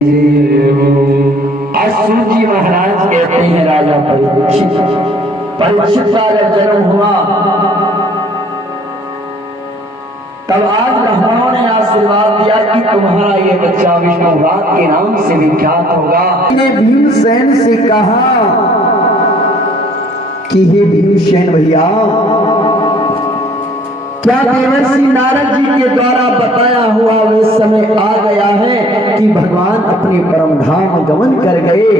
आज सूत जी महाराज कहते हैं राजा परीक्षित का जब जन्म हुआ तब आज ब्राह्मणों ने आशीर्वाद दिया कि तुम्हारा ये बच्चा विष्णुराज के नाम से विख्यात होगा। भीमसेन से कहा कि हे भीमसेन भैया, क्या देवर्षि नारद जी के द्वारा बताया हुआ वे समय आ गया है कि भगवान अपने परम धाम गमन कर गए।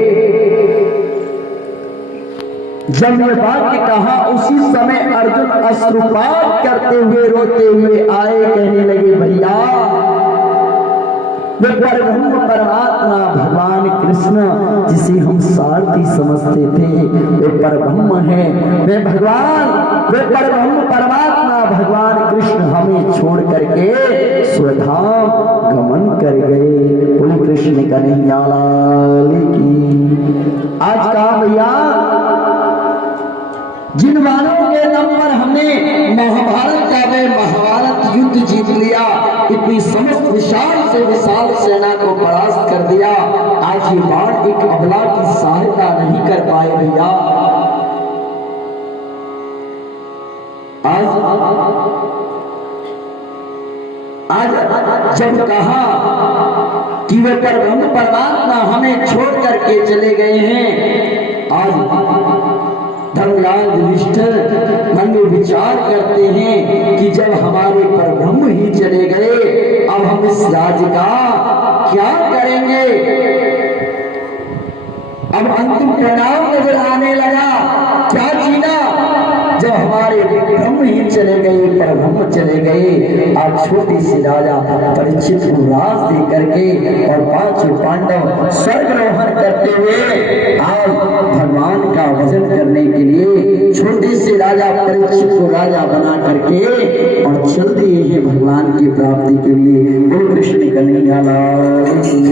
जब ये वाक्य कहा उसी समय अर्जुन अश्रुपात करते हुए रोते हुए आए, कहने लगे भैया वे परब्रह्म परमात्मा भगवान कृष्ण जिसे हम सारथी समझते थे वे परब्रह्म है, वे परब्रह्म परमात्मा भगवान कृष्ण हमें छोड़ करके स्वधाम गमन कर गए। बोल कृष्ण कन्हैया लाल की। आज कहा भैया जिन वालों के दम पर हमने महाभारत युद्ध जीत लिया, इतनी समस्त विशाल से विशाल सेना को परास्त कर दिया, आज ये बाण एक अबला की सहायता नहीं कर पाए भैया। आज जब कहा कि वे परब्रह्म परमात्मा हमें छोड़ करके चले गए हैं, आज धर्मराज युधिष्ठिर मन में विचार करते हैं कि जब हमारे परब्रह्म ही चले गए, अब हम इस राज्य का क्या करेंगे। अब अंतिम परिणाम नजर आने लगा, क्या जीना जब हमारे ब्रह्म ही चले गए, परब्रह्म चले गए। आज छोटी सी राजा परीक्षित को राज दे करके और 5 पांडव स्वर्गारोहण करते हुए आज भगवान का भजन करने के लिए छोटे से राजा परीक्षित को राजा बना करके और चल दिए हैं भगवान की प्राप्ति के लिए। बोल कृष्ण कन्हैया लाल की।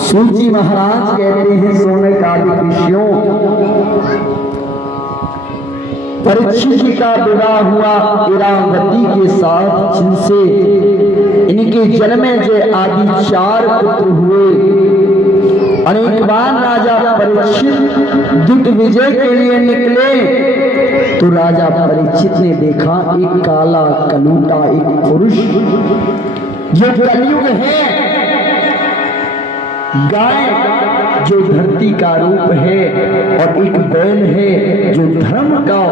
सूत जी महाराज कहते हैं सोने का ऋषियों परीक्षित जी का विवाह हुआ इरावती के साथ, जिनसे इनके जन्मे जय आदि 4 पुत्र हुए। अनेक बार राजा परीक्षित युद्ध विजय के लिए निकले तो राजा परीक्षित ने देखा एक काला कलूटा एक पुरुष जो कलयुग है, गाय जो धरती का रूप है और एक बैल है जो धर्म का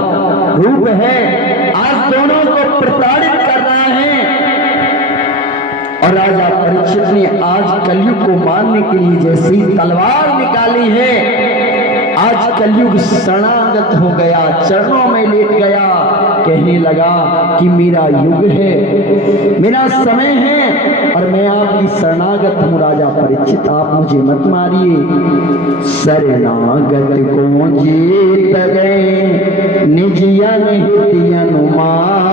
रूप है, आज दोनों को प्रताड़ित कर रहा है। और राजा परीक्षित ने आज कलयुग को मारने के लिए जैसी तलवार निकाली है, आज कलयुग शरणागत हो गया, चरणों में लेट गया, कहने लगा कि मेरा युग है, मेरा समय है और मैं आपकी शरणागत हूँ। राजा परीक्षित आप मुझे मत मारिए। शरणागत को जीत गए निजियन हित अनुमान,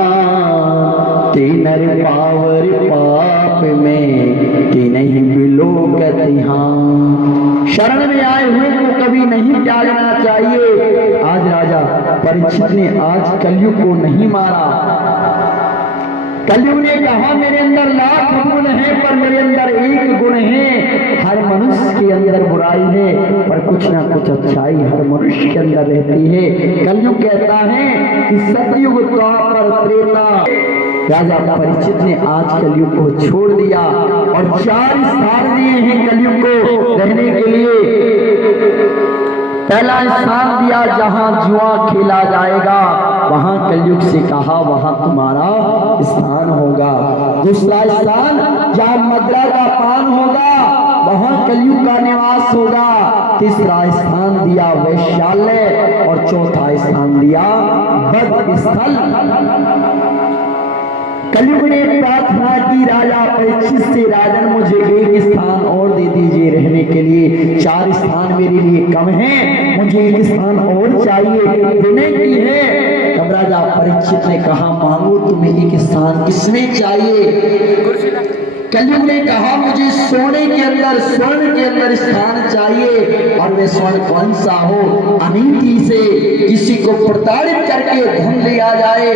तेनर पावर पाप में कि नहीं बिलोकत यहाँ। शरण में आए हुए को कभी नहीं त्यागना चाहिए। आज राजा परीक्षित ने आज कलयुग को नहीं मारा। कलयुग ने कहा मेरे अंदर लाख गुण है पर मेरे अंदर एक गुण है। हर मनुष्य के अंदर बुराई है पर कुछ ना कुछ अच्छाई हर मनुष्य के अंदर रहती है। कलयुग कहता है कि सतयुग द्वापर त्रेता। राजा परीक्षित ने आज कलयुग को छोड़ दिया और 4 स्थान दिए हैं कलयुग को रहने के लिए। पहला स्थान दिया जहां जुआ खेला जाएगा, वहां कलयुग से कहा वहां तुम्हारा स्थान होगा। दूसरा स्थान जहां मदिरा का पान होगा, वहां कलयुग का निवास होगा। तीसरा स्थान दिया वैश्यालय और चौथा स्थान दिया बद स्थल। कलयुग ने प्रार्थना की राजा परीक्षित से, राजन मुझे एक स्थान और दे दीजिए रहने के लिए, 4 स्थान मेरे लिए कम है, मुझे एक स्थान और चाहिए, देने की है। तब राजा परीक्षित ने कहा मांगो तुम्हें एक स्थान किसमें चाहिए। कलयुग ने कहा मुझे सोने के अंदर स्वर्ण के अंदर स्थान चाहिए और वे स्वर्ण कौन सा हो, अनीति से किसी को प्रताड़ित करके धन लिया जाए,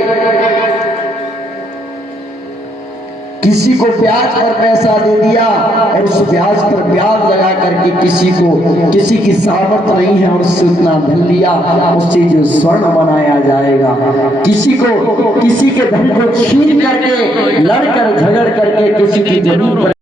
किसी को ब्याज पर पैसा दे दिया और उस ब्याज पर ब्याज लगा करके किसी की सामर्थ नहीं है और उससे उतना धन लिया, उससे जो स्वर्ण बनाया जाएगा। किसी के धन को छीन करके लड़कर झगड़ करके किसी की जमीन पर